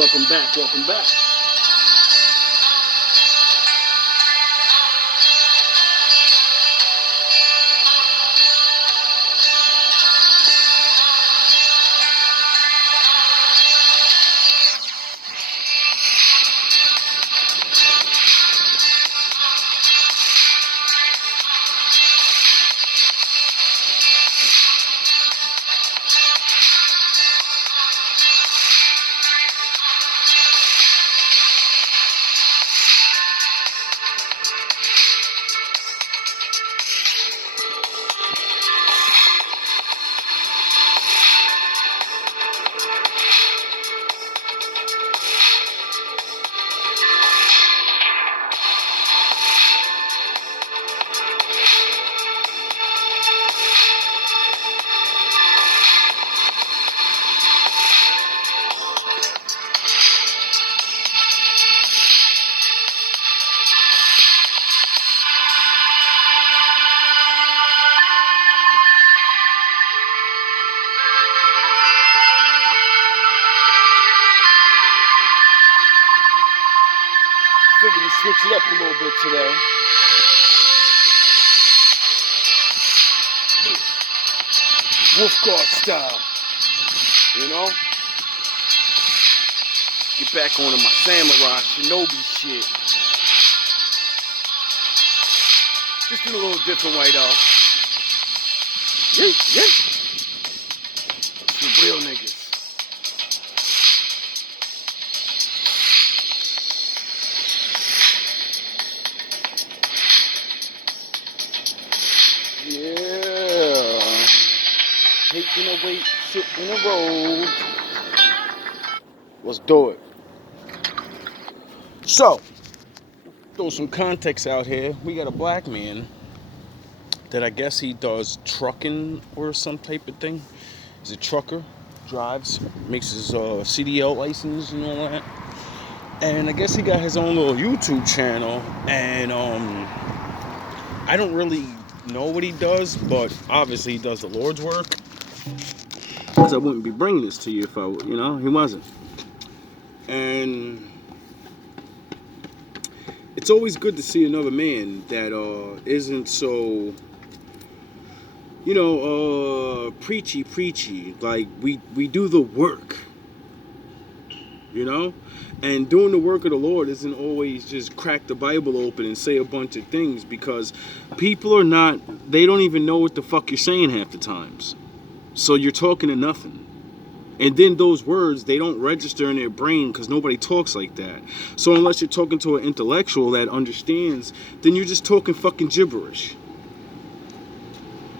welcome back, welcome back. Figured we switch it up a little bit today. Wolf Guard style. You know? Get back onto my samurai shinobi shit. Just in a little different way though. Yeah. Some real niggas. Yeah. Taking a wait, sitting in a road. Let's do it. So, throw some context out here. We got a black man that I guess he does trucking or some type of thing. He's a trucker, drives, makes his CDL license and all that. And I guess he got his own little YouTube channel. And I don't really know what he does, but obviously he does the Lord's work. Because I wouldn't be bringing this to you if he wasn't. And it's always good to see another man that isn't so, preachy. Like, we do the work, and doing the work of the Lord isn't always just crack the Bible open and say a bunch of things, because people they don't even know what the fuck you're saying half the times. So you're talking to nothing. And then those words, they don't register in their brain because nobody talks like that. So unless you're talking to an intellectual that understands, then you're just talking fucking gibberish.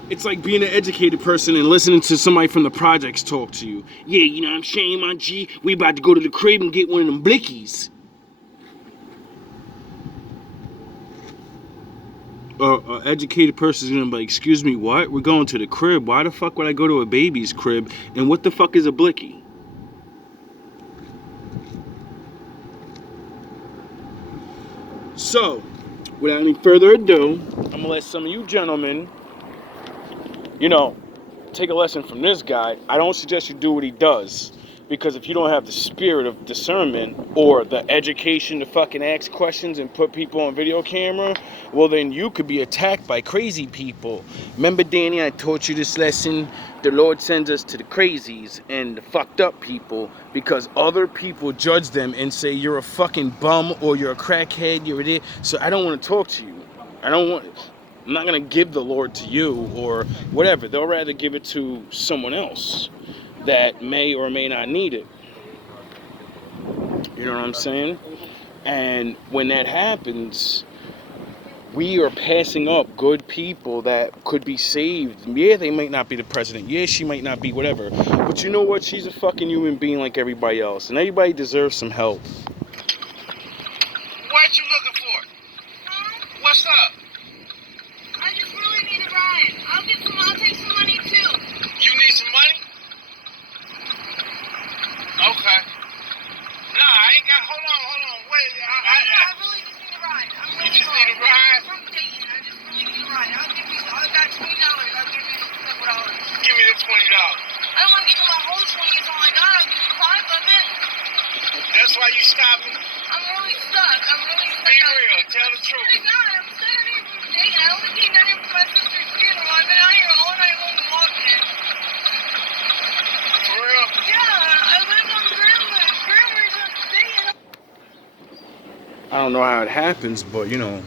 It's like being an educated person and listening to somebody from the projects talk to you. Yeah, you know what I'm saying, my G? We about to go to the crib and get one of them blickies. An educated person is going to be like, excuse me, what? We're going to the crib. Why the fuck would I go to a baby's crib? And what the fuck is a blicky? So, without any further ado, I'm going to let some of you gentlemen, take a lesson from this guy. I don't suggest you do what he does. Because if you don't have the spirit of discernment or the education to fucking ask questions and put people on video camera, well, then you could be attacked by crazy people. Remember, Danny, I taught you this lesson? The Lord sends us to the crazies and the fucked up people because other people judge them and say you're a fucking bum or you're a crackhead, you're a this. So I don't want to talk to you. I'm not going to give the Lord to you or whatever. They'll rather give it to someone else that may or may not need it. You know what I'm saying? And when that happens, we are passing up good people that could be saved. Yeah, they might not be the president. Yeah, she might not be whatever. But you know what? She's a fucking human being like everybody else. And everybody deserves some help. What you looking for? Huh? What's up? I just really need a ride. I'll take some money too. You need some money? Okay. Nah, I ain't got. Hold on. Wait. I really just need a ride. You just need a ride? I'm Dayton. I just really need a ride. I got $20. I'll give you a couple dollars. Give me the $20. I don't want to give you my whole 20. It's all I got. I'll give you 5 of it. That's why you stopped me. I'm really stuck. I'm really stuck. Be real. Tell the Oh truth. my God, I'm stuck on here from dating. I only came down here for my sister's funeral. I've been out here all night long walking. For real? Yeah, I live on Greenwood. Greenwood's on dating. I don't know how it happens, but you know,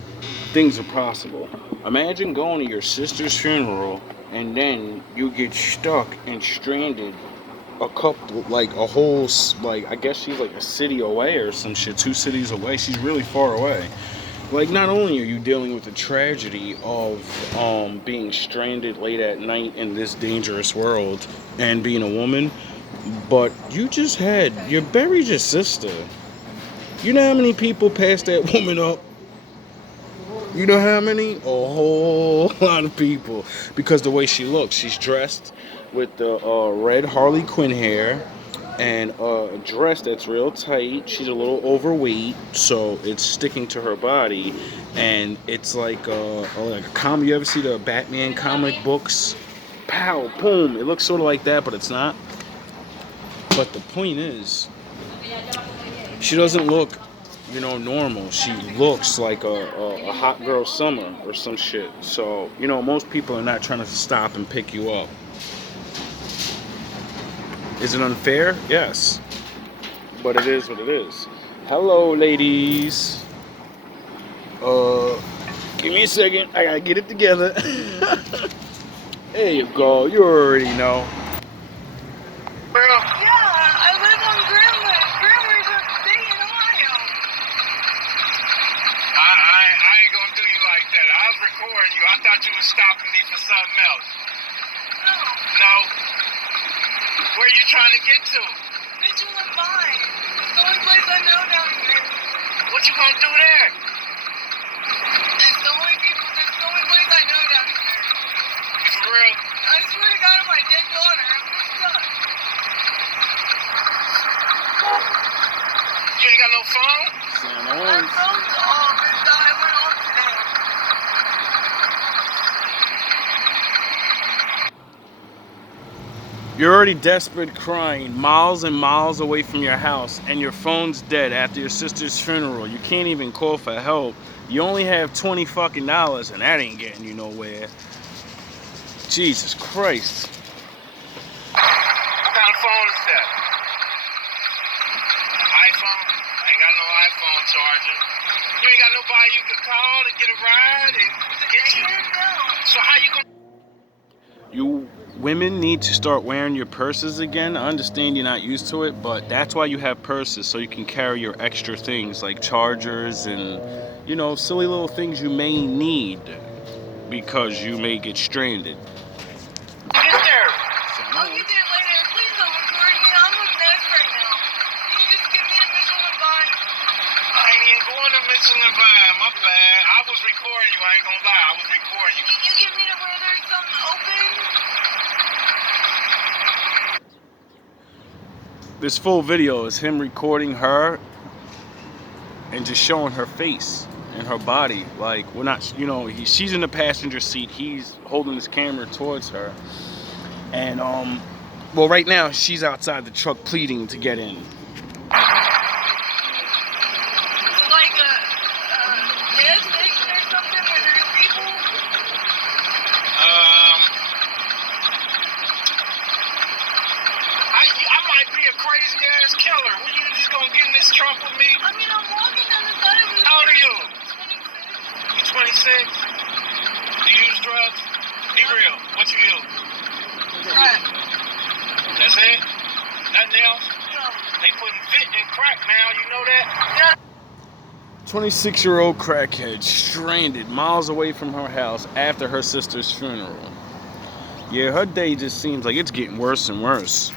things are possible. Imagine going to your sister's funeral and then you get stuck and stranded a couple, like a whole, like I guess she's like a city away or some shit, 2 cities away. She's really far away. Like, not only are you dealing with the tragedy of being stranded late at night in this dangerous world and being a woman, but you buried your sister. You know how many people passed that woman up? You know how many? A whole lot of people. Because the way she looks, she's dressed with the red Harley Quinn hair and a dress that's real tight. She's a little overweight, so it's sticking to her body. And it's like a comic. You ever see the Batman comic books? Pow, boom. It looks sort of like that, but it's not. But the point is, she doesn't look, normal. She looks like a hot girl summer or some shit. So, most people are not trying to stop and pick you up. Is it unfair? Yes. But it is what it is. Hello, ladies. Give me a second. I gotta get it together. There you go. You already know. Real? Yeah, I live on Greenwood. Greenwood's on dating Ohio. I ain't gonna do you like that. I was recording you. I thought you was stopping me for something else. No, No? Where you trying to get to? Mitchell and Vine. It's the only place I know down here. What you gonna do there? It's the only place I know down here. You for real? I swear to God, I'm my dead daughter. I'm just stuck. You ain't got no phone? My phone's off. I went off today. You're already desperate, crying miles and miles away from your house, and your phone's dead after your sister's funeral. You can't even call for help. You only have $20 fucking, and that ain't getting you nowhere. Jesus Christ. What kind of phone is that? iPhone? I ain't got no iPhone charger. You ain't got nobody you could call to get a ride and get you? So how you gonna... You women need to start wearing your purses again. I understand you're not used to it, but that's why you have purses, so you can carry your extra things like chargers and, silly little things you may need because you may get stranded. Get there. I'll get there later. Please don't record me. I'm a mess right now. Can you just give me a Mitchell and Vine? I ain't even going to Mitchell and Vine. My bad. I was recording you. I ain't gonna lie. I was recording you. Can you get me to where there's something open? This full video is him recording her and just showing her face and her body. Like, we're not, she's in the passenger seat. He's holding his camera towards her. And, well, right now, she's outside the truck pleading to get in. So like a gas station or something where there's people? I might be a crazy ass killer. What, you just gonna get in this truck with me? I mean, I'm walking down the side of the How old are you? 26. You 26? Do you use drugs? Be real. What you use? Crack. That's it? Nothing else? No. They putting fit in crack now, you know that? Yeah. 26-year-old crackhead stranded miles away from her house after her sister's funeral. Yeah, her day just seems like it's getting worse and worse.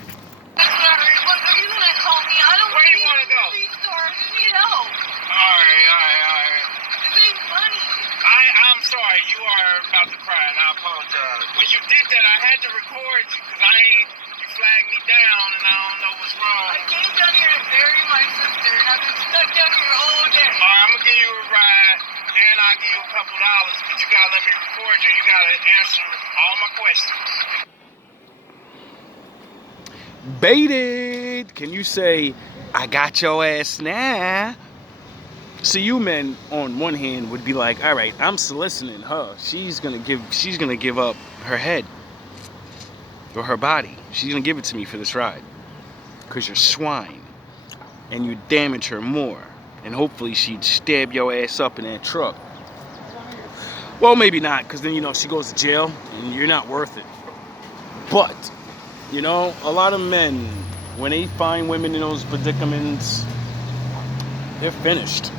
Look, are you gonna call me? I don't Where you wanna go? I just need help. Alright. This ain't funny. I'm sorry, you are about to cry, and I apologize. When you did that, I had to record you, because you flagged me down, and I don't know what's wrong. I came down here to bury my sister, and I've been stuck down here all day. Alright, I'm gonna give you a ride, and I'll give you a couple dollars, but you gotta let me record you. You gotta answer all my questions. Baited! kid? Can you say, I got your ass now? See, you men on one hand would be like, all right, I'm soliciting her. She's gonna give up her head or her body. She's gonna give it to me for this ride. Cause you're swine. And you damage her more. And hopefully she'd stab your ass up in that truck. Well, maybe not, because then, she goes to jail and you're not worth it. But, a lot of men, when they find women in those predicaments, they're finished.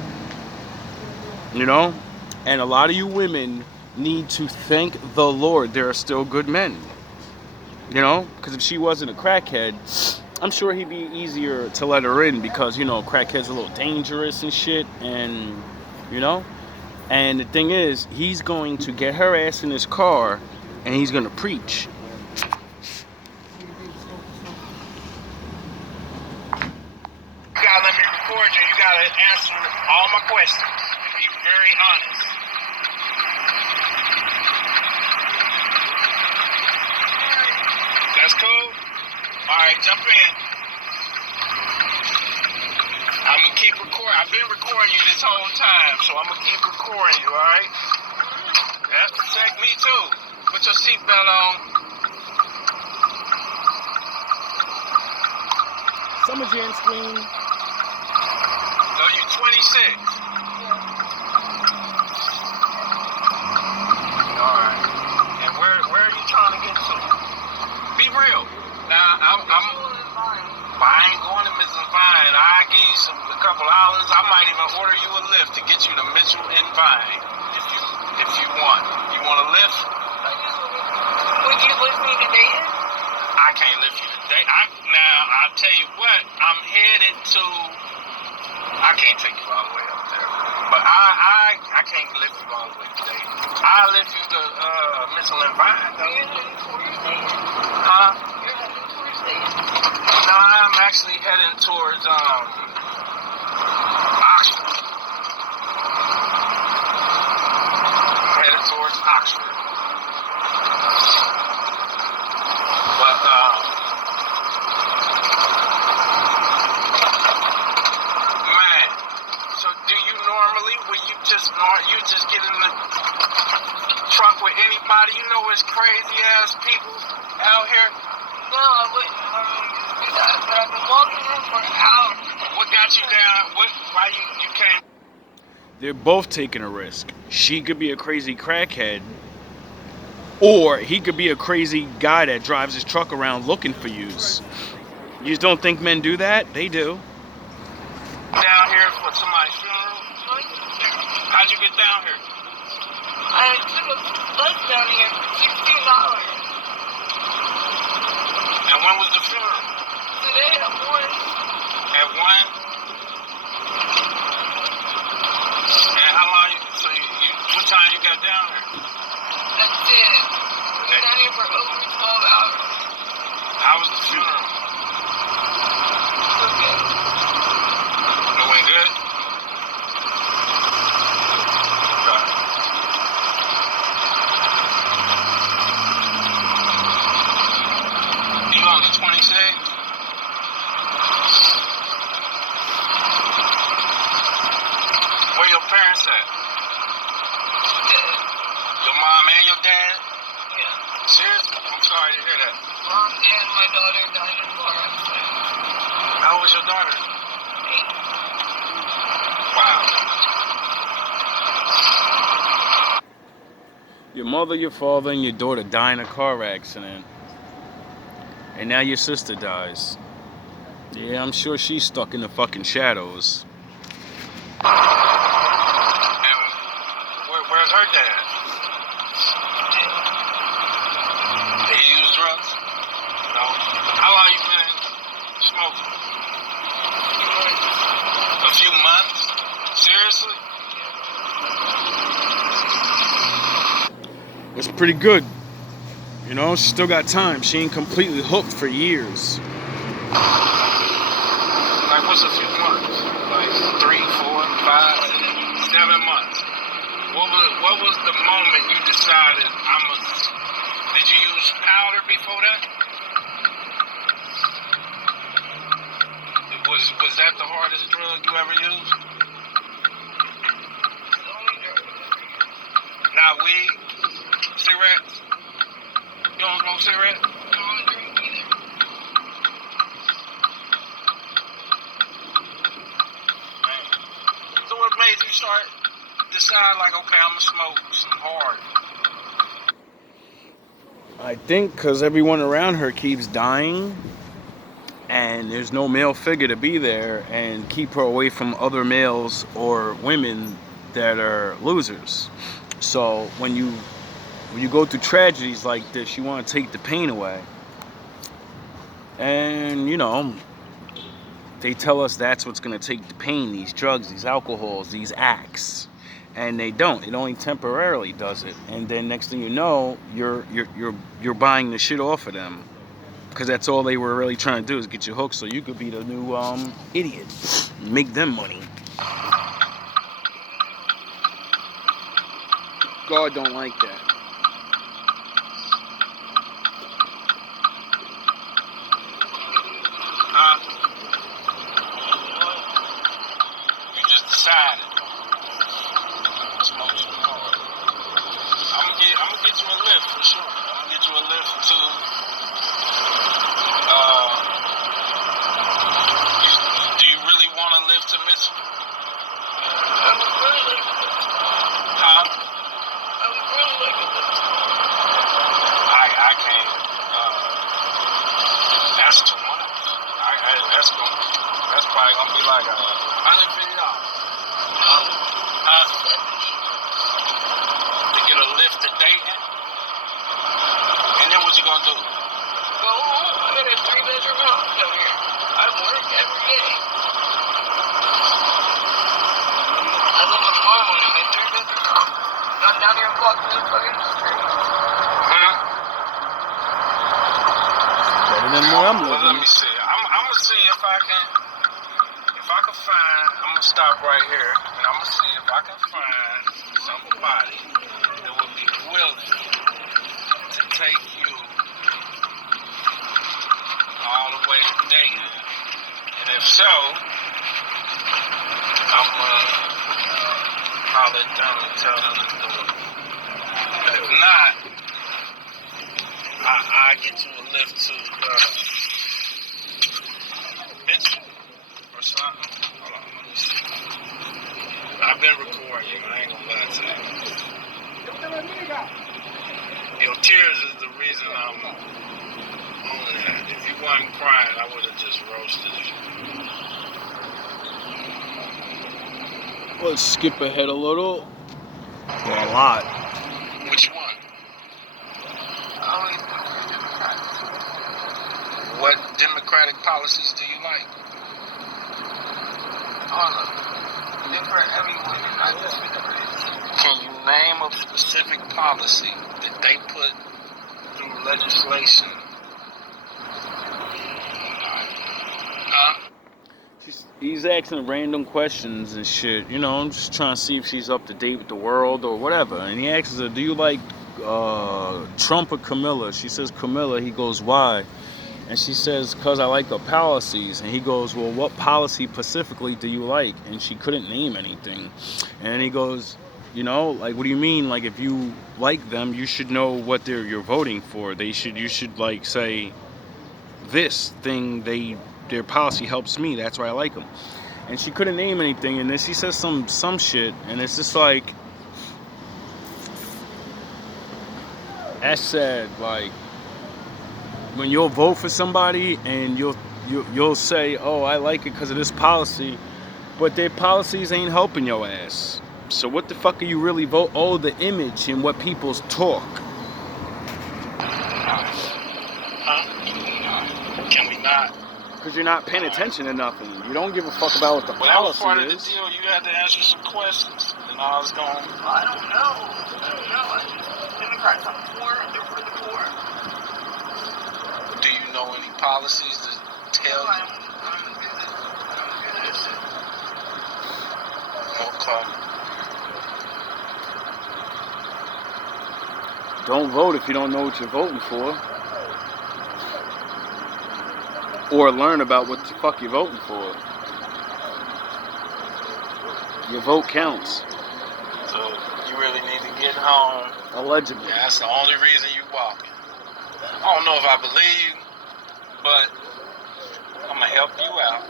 And a lot of you women need to thank the Lord there are still good men. Because if she wasn't a crackhead, I'm sure he'd be easier to let her in because, crackhead's a little dangerous and shit. And, and the thing is, he's going to get her ass in his car and he's going to preach. You gotta let me record you. You gotta answer all my questions and be very honest. That's cool? Alright, jump in. I'm gonna keep recording. I've been recording you this whole time, so I'm gonna keep recording you, alright? That protect me too. Put your seatbelt on. Summer Jam screen. No, you're 26. Alright. And where are you trying to get to? Be real. Now, I ain't going to Mitchell and Vine. I'll give you a couple dollars. I might even order you a lift to get you to Mitchell and Vine if you want. You want a lift? Would you lift me to Dayton? I can't lift you today. Now, I'll tell you what. I'm headed to... I can't take you all the way up there. But I can't lift you all the way today. I'll lift you to Mitchell and Vine, though. You're heading towards Dayton? Huh? You're heading towards Dayton? No, I'm actually heading towards Oxford. I'm headed towards Oxford. But man, so do you normally when you just get in the truck with anybody? You know it's crazy ass people out here. No, I wouldn't do that, but I've been walking home for hours. What got you down? Why you came? They're both taking a risk. She could be a crazy crackhead, or he could be a crazy guy that drives his truck around looking for yous. You just don't think men do that? They do. Down here for somebody's funeral? How'd you get down here? I took a bus down here for $16. And when was the funeral? Today at 1. At 1? And how long what time you got down here? That's it. I've been down here for over 12 hours. How was the funeral? Okay. It went good? Okay. You only 26? Where your parents at? Dead. Your mom and your dad? Yeah. Seriously? I'm sorry to hear that. Mom, dad, and my daughter died in a car accident. How old was your daughter? 8. Wow. Your mother, your father, and your daughter die in a car accident. And now your sister dies. Yeah, I'm sure she's stuck in the fucking shadows. And where's her dad? Did he use drugs? No. How long you been smoking? A few months? Seriously? It's pretty good. She still got time. She ain't completely hooked for years. Like what's a few months? Like 3, 4, 5, 7 months. What was the moment you decided did you use powder before that? Was that the hardest drug you ever used? Not weed? Cigarettes? You don't smoke cigarettes? I don't drink either. Man. So what made you decide like, okay, I'm gonna smoke some hard? I think because everyone around her keeps dying, and there's no male figure to be there and keep her away from other males or women that are losers. So when you go through tragedies like this, you want to take the pain away. And they tell us that's what's going to take the pain, these drugs, these alcohols, these acts. And they don't. It only temporarily does it. And then next thing you know, you're buying the shit off of them. Because that's all they were really trying to do, is get you hooked so you could be the new idiot. Make them money. God don't like that. Huh? You just decided. Smoke some hard. I'm gonna get you a lift for sure. I'm gonna get you a lift to do you really want to live to Mitchell? I would really like to live. Huh? I would really like to live. I can't. That's too much. That's probably gonna be like $150. Huh? 70. To get a lift to Dayton? And then what you gonna do? Go home. I got a 3-bedroom house down here. I work every day. I live with mom in a 3-bedroom house. Not down here blocked in the fucking street. Huh? Better than where I'm Well, let living. me see. I'm gonna see if I can find. I'm gonna stop right here, and I'm gonna see if I can find somebody that would be willing to take you all the way to Dayton. And if so, I'm gonna holler at them and tell them to do it. But if not, I get you a lift to Mitchell or something. Hold on, let me see. I've been recording you. I ain't gonna lie to you. Your tears is the reason I'm on that. If you wasn't crying, I would have just roasted you. Let's skip ahead a little. Yeah, a lot. Which one? I always vote for Democrats. What Democratic policies do you like? All of them. They're for everyone and not just for the rich. Can you name a specific policy that they put through legislation? Huh? He's asking random questions and shit. I'm just trying to see if she's up to date with the world or whatever. And he asks her, do you like Trump or Camilla? She says Camilla. He goes, why? And she says, because I like the policies. And he goes, well, what policy specifically do you like? And she couldn't name anything. And he goes, like, what do you mean? Like, if you like them, you should know what you're voting for. You should like say this thing, their policy helps me. That's why I like them. And she couldn't name anything. And then she says some shit. And it's just like, that's sad. Like, when you'll vote for somebody and you'll say, oh, I like it because of this policy, but their policies ain't helping your ass. So what the fuck are you really vote? Oh, the image and what people's talk. Huh? Can we not? Because you're not paying attention to nothing. You don't give a fuck about what the Well, that was policy part of the is. deal. You had to answer some questions, and I was going. I don't know. Democrats are poor. They're for the poor. Do you know any policies to tell you? I'm good at this shit. Okay. Don't vote if you don't know what you're voting for. or learn about what the fuck you're voting for. Your vote counts. So you really need to get home. Allegedly. Yeah, that's the only reason you walking. I don't know if I believe you, but I'm gonna help you out,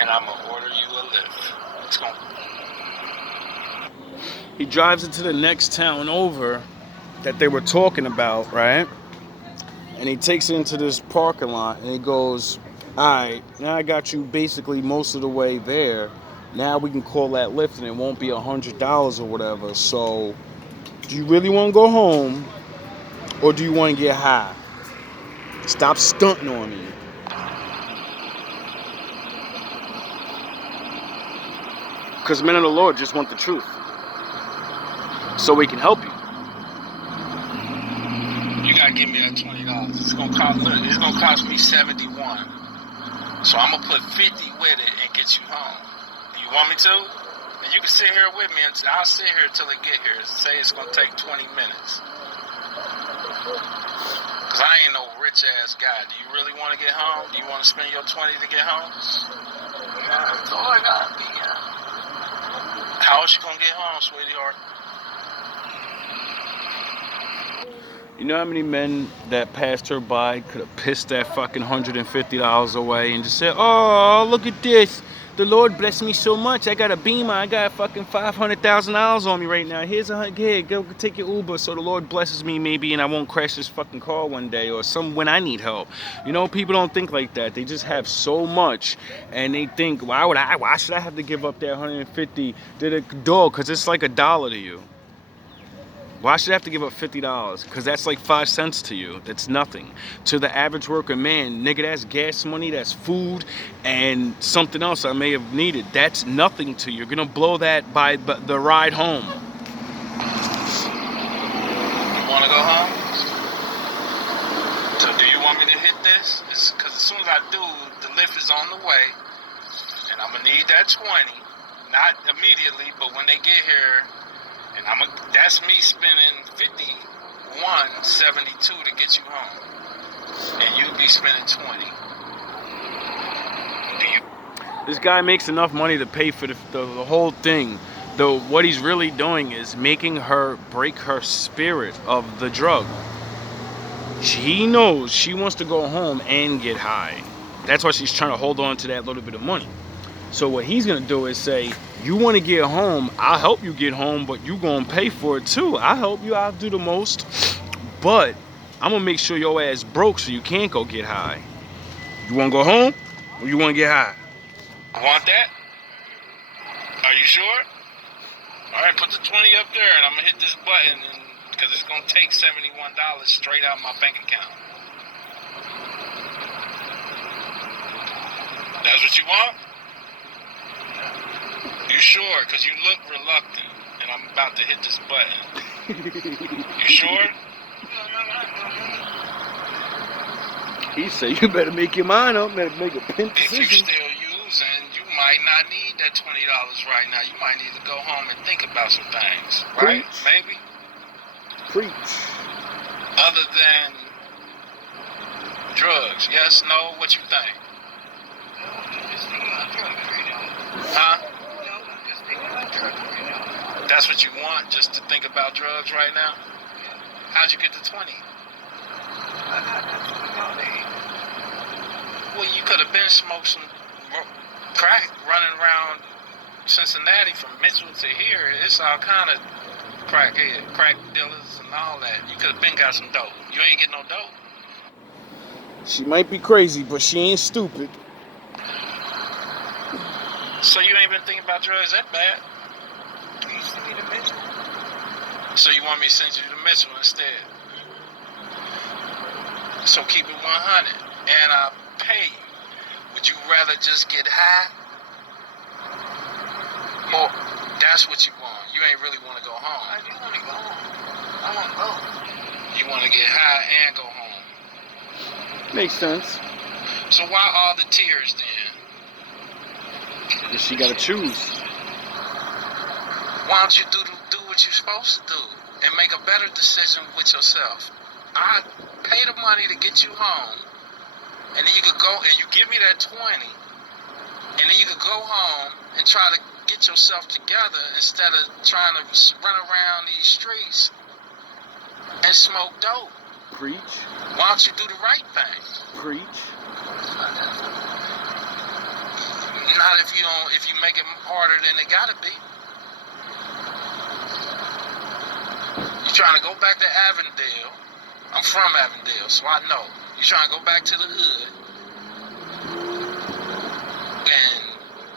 and I'm gonna order you a lift. It's gonna. He drives into the next town over that they were talking about, right? And he takes it into this parking lot and he goes, alright, now I got you basically most of the way there. Now we can call that lift and it won't be $100 or whatever. So, do you really want to go home or do you want to get high? Stop stunting on me. Because men of the Lord just want the truth. So we can help you. You gotta give me that $20. It's gonna cost me $71. So I'm gonna put 50 with it and get you home. You want me to? And you can sit here with me, and I'll sit here until it get here. Say it's gonna take 20 minutes. Cause I ain't no rich ass guy. Do you really want to get home? Do you want to spend your 20 to get home? Yeah, that's all I got. How else you gonna get home, sweetheart? You know how many men that passed her by could have pissed that fucking $150 away and just said, oh, look at this. The Lord blessed me so much. I got a Beamer. I got fucking $500,000 on me right now. Here's here, go take your Uber so the Lord blesses me maybe and I won't crash this fucking car one day or when I need help. You know, people don't think like that. They just have so much and they think, why should I have to give up that $150 to the dog? Because it's like $1 to you. Why should I have to give up $50? Because that's like 5 cents to you. That's nothing. To the average worker man, nigga, that's gas money, that's food, and something else I may have needed. That's nothing to you. You're going to blow that by the ride home. You want to go home? So do you want me to hit this? Because as soon as I do, the lift is on the way, and I'm going to need that 20. Not immediately, but when they get here. And that's me spending $51.72 to get you home. And you'll be spending 20. This guy makes enough money to pay for the whole thing. Though what he's really doing is making her break her spirit of the drug. He knows she wants to go home and get high. That's why she's trying to hold on to that little bit of money. So what he's going to do is say, you want to get home, I'll help you get home, but you going to pay for it too. I'll help you, I'll do the most. But I'm going to make sure your ass broke so you can't go get high. You want to go home or you want to get high? Want that? Are you sure? All right, put the 20 up there and I'm going to hit this button because it's going to take $71 straight out of my bank account. That's what you want? You sure? Because you look reluctant, and I'm about to hit this button. You sure? He said, you better make your mind up, better make a pimp If decision. you're still using, you might not need that $20 right now. You might need to go home and think about some things, right? Preach. Maybe? Preach. Other than drugs. Yes, no, what you think? Huh? That's what you want, just to think about drugs right now? How'd you get to 20? Well, you could have been smoked some crack running around Cincinnati from Mitchell to here. It's all kind of crack dealers and all that. You could have been got some dope. You ain't get no dope. She might be crazy, but she ain't stupid. So you ain't been thinking about drugs that bad? You send me to Mitchell. So you want me to send you to Mitchell instead? So keep it 100, and I'll pay you. Would you rather just get high? Or that's what you want? You ain't really want to go home. I do want to go home. I want both. You want to get high and go home. Makes sense. So why all the tears then? She got to choose. Why don't you do what you're supposed to do and make a better decision with yourself? I pay the money to get you home, and then you could go and you give me that 20, and then you could go home and try to get yourself together instead of trying to run around these streets and smoke dope. Preach. Why don't you do the right thing? Preach. Not if you make it harder than it gotta be. You trying to go back to Avondale. I'm from Avondale, so I know. You trying to go back to the hood and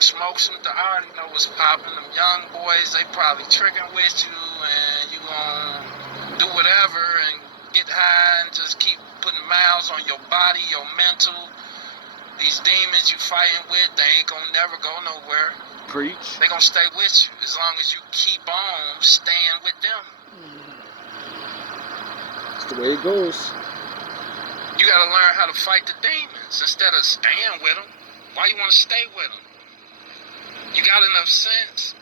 smoke some, I already know what's popping. Them young boys, they probably tricking with you, and you gonna do whatever and get high and just keep putting miles on your body, your mental. These demons you fighting with, they ain't gonna never go nowhere. Preach. They gonna stay with you as long as you keep on staying with them. That's the way it goes. You gotta learn how to fight the demons instead of staying with them. Why you wanna stay with them? You got enough sense?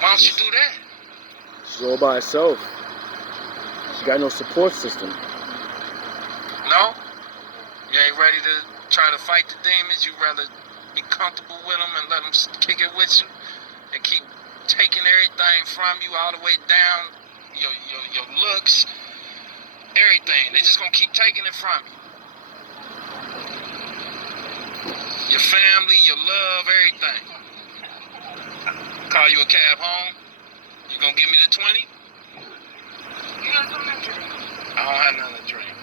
Why don't you do that? She's all by herself. She got no support system. No? You ain't ready to try to fight the demons? You rather be comfortable with them and let them kick it with you and keep taking everything from you all the way down, your looks, everything. They just gonna keep taking it from you. Your family, your love, everything. Call you a cab home? You gonna give me the 20? You got something to drink? I don't have nothing to drink.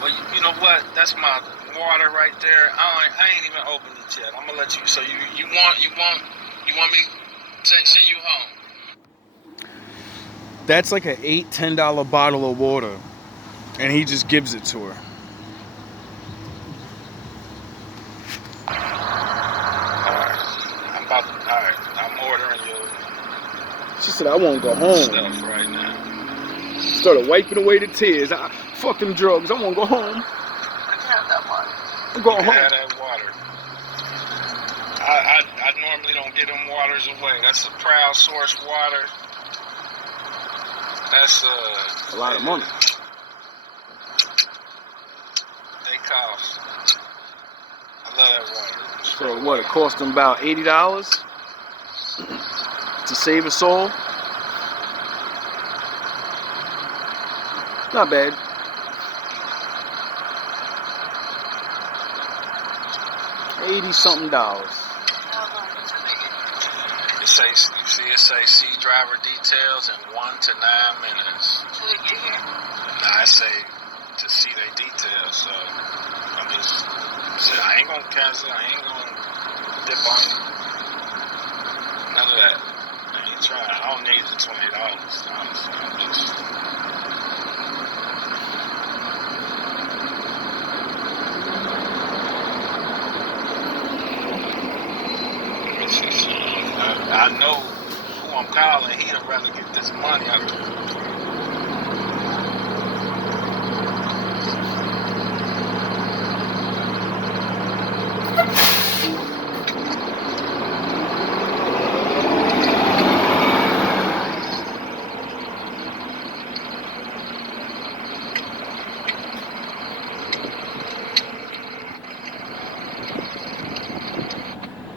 Well, you know what? That's my water right there. I ain't even opened it yet. I'm gonna let you. So you want me to send you home? That's like an $8-10 bottle of water, and he just gives it to her. Alright, I'm ordering your She said, I won't go home. stuff right now. She started wiping away the tears. Fuck them drugs. I won't go home. I can have that water. I'm going You home. can have that water. I normally don't get them waters away. That's a Proud Source water. That's A lot of money. They cost. I love that water. So what? It cost them about $80 to save a soul. Not bad. $80-something. It say see driver details in 1 to 9 minutes. Till they get here. Nah, I say to see their details. So I'm just, I ain't gonna cancel. I ain't gonna dip on you. None of that. I ain't trying. I don't need the $20. Honestly, I'm just. I know who I'm calling. He'd rather get this money out of it.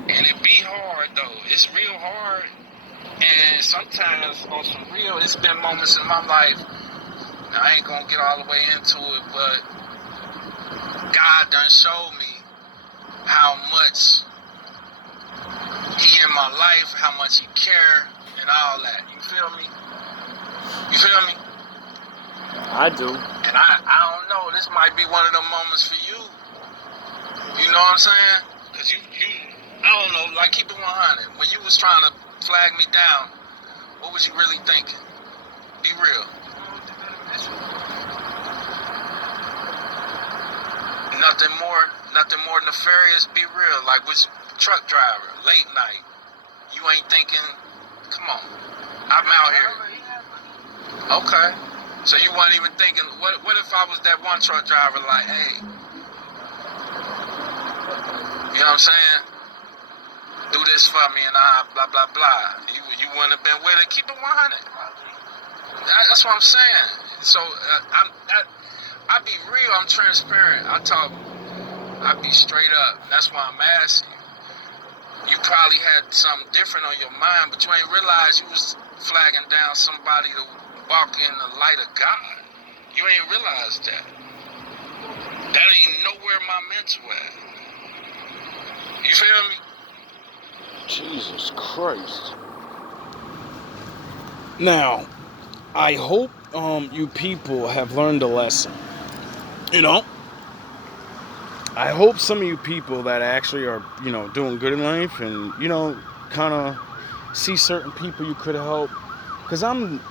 And it be hard though. It's real hard. And sometimes on some real, it's been moments in my life. Now, I ain't gonna get all the way into it, but God done showed me how much He in my life, how much He care, and all that. You feel me? You feel me? I do. And I don't know. This might be one of them moments for you. You know what I'm saying? Cause you I don't know. Like keep it 100. When you was trying to flag me down, what was you really thinking? Be real. Nothing more nefarious. Be real. Like was truck driver, late night. You ain't thinking, come on, I'm out here. Okay. So you weren't even thinking, what if I was that one truck driver like, hey, you know what I'm saying? Do this for me and I blah blah blah. You wouldn't have been with it. Keep it 100. That's what I'm saying. So I be real. I'm transparent. I be straight up. That's why I'm asking you. You probably had something different on your mind, but you ain't realized you was flagging down somebody to walk in the light of God. You ain't realized that. That ain't nowhere my mental at. You feel me? Jesus Christ. Now, I hope you people have learned a lesson. You know, I hope some of you people that actually are, doing good in life and, kind of see certain people you could help. Because sound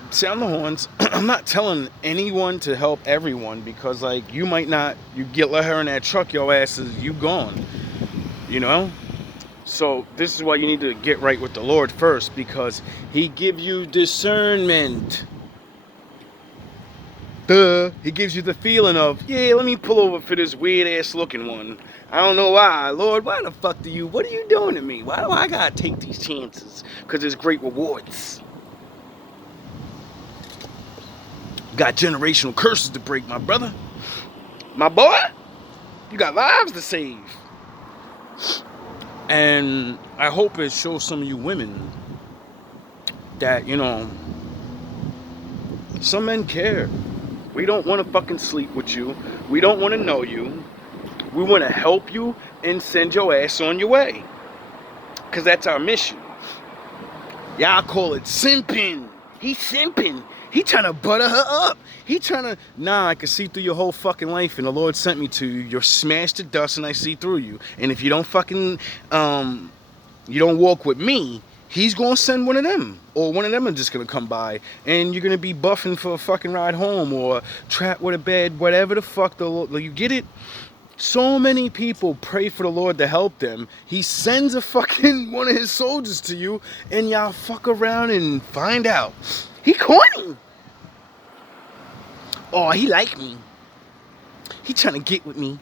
the horns, I'm not telling anyone to help everyone because, like, you might not, let her in that truck, your ass is, you gone. So this is why you need to get right with the Lord first because he gives you discernment. He gives you the feeling of, yeah, let me pull over for this weird ass looking one. I don't know why. Lord, why the fuck what are you doing to me? Why do I gotta take these chances? Because there's great rewards. Got generational curses to break, my brother. My boy, you got lives to save. And I hope it shows some of you women that, some men care. We don't want to fucking sleep with you. We don't want to know you. We want to help you and send your ass on your way. Because that's our mission. Y'all call it simping. He's simping. He trying to butter her up. He trying to, I can see through your whole fucking life and the Lord sent me to you. You're smashed to dust and I see through you. And if you don't fucking, you don't walk with me, he's going to send one of them. Or one of them are just going to come by. And you're going to be buffing for a fucking ride home. Or trapped with a bed. Whatever the fuck. You get it? So many people pray for the Lord to help them. He sends a fucking one of his soldiers to you. And y'all fuck around and find out. He corny. Oh, he like me. He trying to get with me.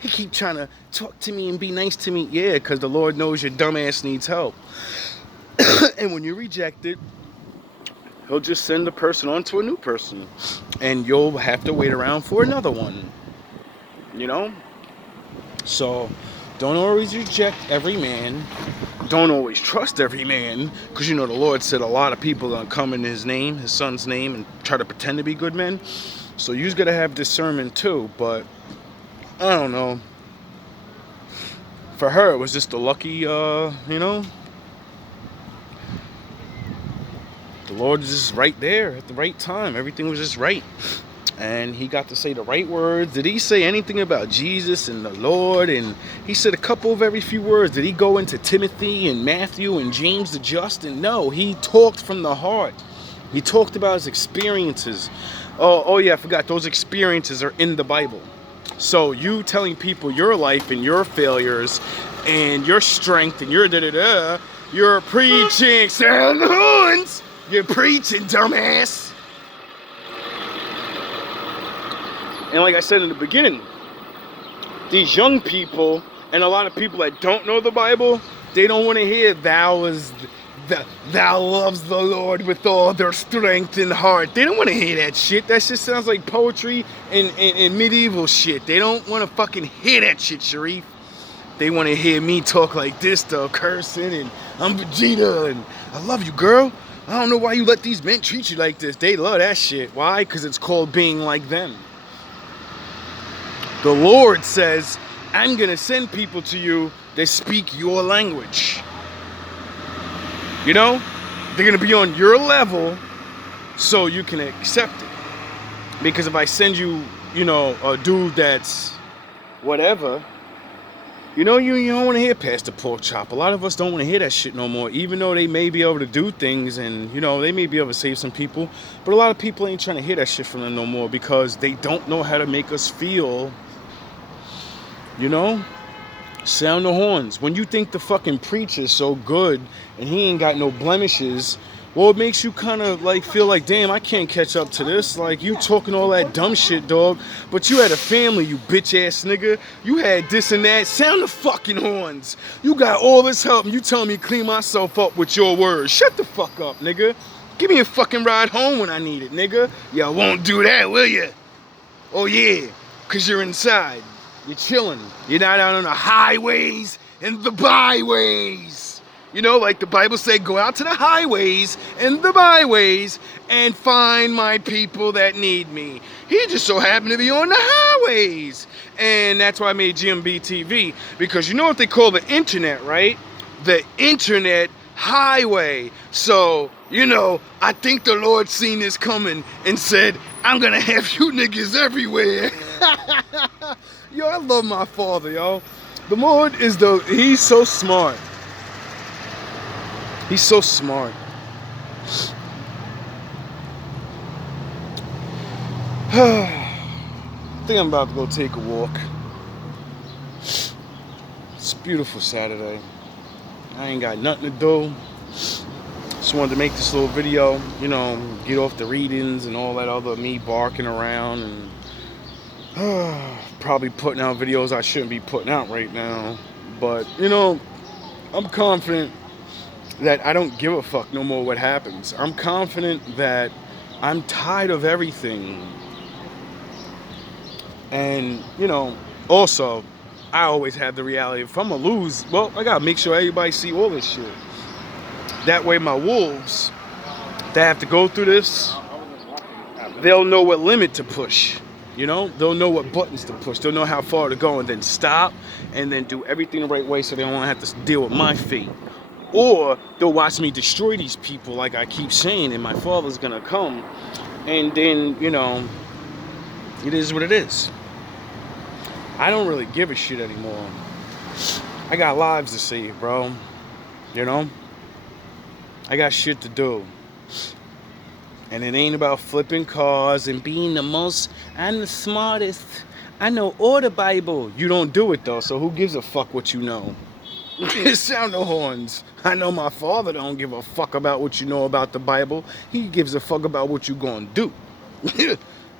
He keep trying to talk to me and be nice to me. Yeah, because the Lord knows your dumb ass needs help. And when you reject it, he'll just send the person on to a new person. And you'll have to wait around for another one. So, don't always reject every man. Don't always trust every man. Because the Lord said a lot of people are going to come in his name, his son's name, and try to pretend to be good men. So you's got to have discernment too. But, I don't know. For her, it was just a lucky, the Lord was just right there at the right time. Everything was just right. And he got to say the right words. Did he say anything about Jesus and the Lord? And he said a couple of every few words. Did he go into Timothy and Matthew and James the Just? And no, he talked from the heart. He talked about his experiences. Oh yeah, I forgot. Those experiences are in the Bible. So you telling people your life and your failures and your strength and your da-da-da, you're preaching sound horns. You're preaching, dumbass. And like I said in the beginning, these young people and a lot of people that don't know the Bible, they don't want to hear thou loves the Lord with all their strength and heart. They don't want to hear that shit. That shit sounds like poetry and medieval shit. They don't want to fucking hear that shit, Sharif. They want to hear me talk like this, though, cursing, and I'm Vegeta, and I love you, girl. I don't know why you let these men treat you like this. They love that shit. Why? Because it's called being like them. The Lord says, I'm going to send people to you that speak your language. They're going to be on your level so you can accept it. Because if I send you, a dude that's whatever, you don't want to hear Pastor Pork Chop. A lot of us don't want to hear that shit no more, even though they may be able to do things and, they may be able to save some people. But a lot of people ain't trying to hear that shit from them no more because they don't know how to make us feel, sound the horns. When you think the fucking preacher's so good and he ain't got no blemishes, well, it makes you kind of feel like, damn, I can't catch up to this. Like, you talking all that dumb shit, dog. But you had a family, you bitch ass nigga. You had this and that. Sound the fucking horns. You got all this help and you telling me clean myself up with your words. Shut the fuck up, nigga. Give me a fucking ride home when I need it, nigga. Y'all won't do that, will ya? Oh yeah, cause you're inside. You're chilling. You're not out on the highways and the byways. You know, like the Bible said, go out to the highways and the byways and find my people that need me. He just so happened to be on the highways. And that's why I made GMB TV. Because you know what they call the internet, right? The internet highway. So, you know, I think the Lord seen this coming and said, I'm gonna have you niggas everywhere. Yo, I love my father, yo. The Lord is he's so smart. He's so smart. I think I'm about to go take a walk. It's a beautiful Saturday. I ain't got nothing to do. Just wanted to make this little video, you know, get off the readings and all that other me barking around and probably putting out videos I shouldn't be putting out right now. But, you know, I'm confident that I don't give a fuck no more what happens. I'm confident that I'm tired of everything. And, you know, also, I always have the reality, if I'm gonna lose, well, I gotta make sure everybody see all this shit. That way my wolves that have to go through this, they'll know what limit to push. You know, they'll know what buttons to push. They'll know how far to go and then stop and then do everything the right way so they don't have to deal with my fate. Or they'll watch me destroy these people like I keep saying, and my father's gonna come, and then, you know, it is what it is. I don't really give a shit anymore. I got lives to save, bro. You know? I got shit to do. And it ain't about flipping cars and being the most, I'm the smartest. I know all the Bible. You don't do it though, so who gives a fuck what you know? Sound the horns. I know my father don't give a fuck about what you know about the Bible. He gives a fuck about what you gonna do.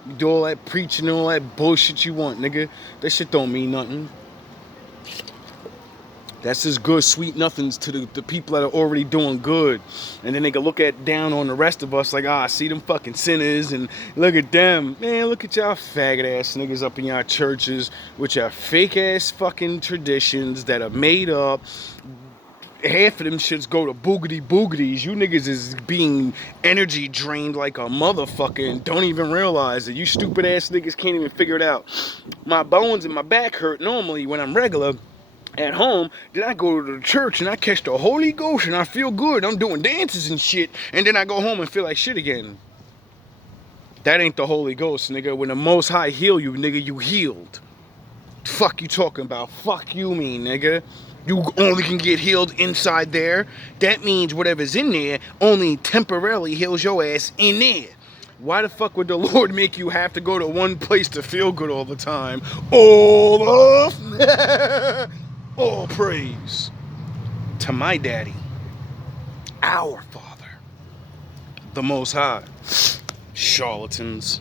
You do all that preaching and all that bullshit you want, nigga. That shit don't mean nothing. That's just good, sweet nothings to the people that are already doing good. And then they can look down on the rest of us like, I see them fucking sinners and look at them. Man, look at y'all faggot ass niggas up in y'all churches with your fake ass fucking traditions that are made up. Half of them shits go to boogity boogities. You niggas is being energy drained like a motherfucker and don't even realize it. You stupid ass niggas can't even figure it out. My bones and my back hurt normally when I'm regular at home. Then I go to the church and I catch the Holy Ghost and I feel good. I'm doing dances and shit. And then I go home and feel like shit again. That ain't the Holy Ghost, nigga. When the Most High heal you, nigga, you healed. Fuck you talking about? Fuck you mean, nigga. You only can get healed inside there. That means whatever's in there only temporarily heals your ass in there. Why the fuck would the Lord make you have to go to one place to feel good all the time? All of all praise to my daddy, our Father, the Most High. Charlatans.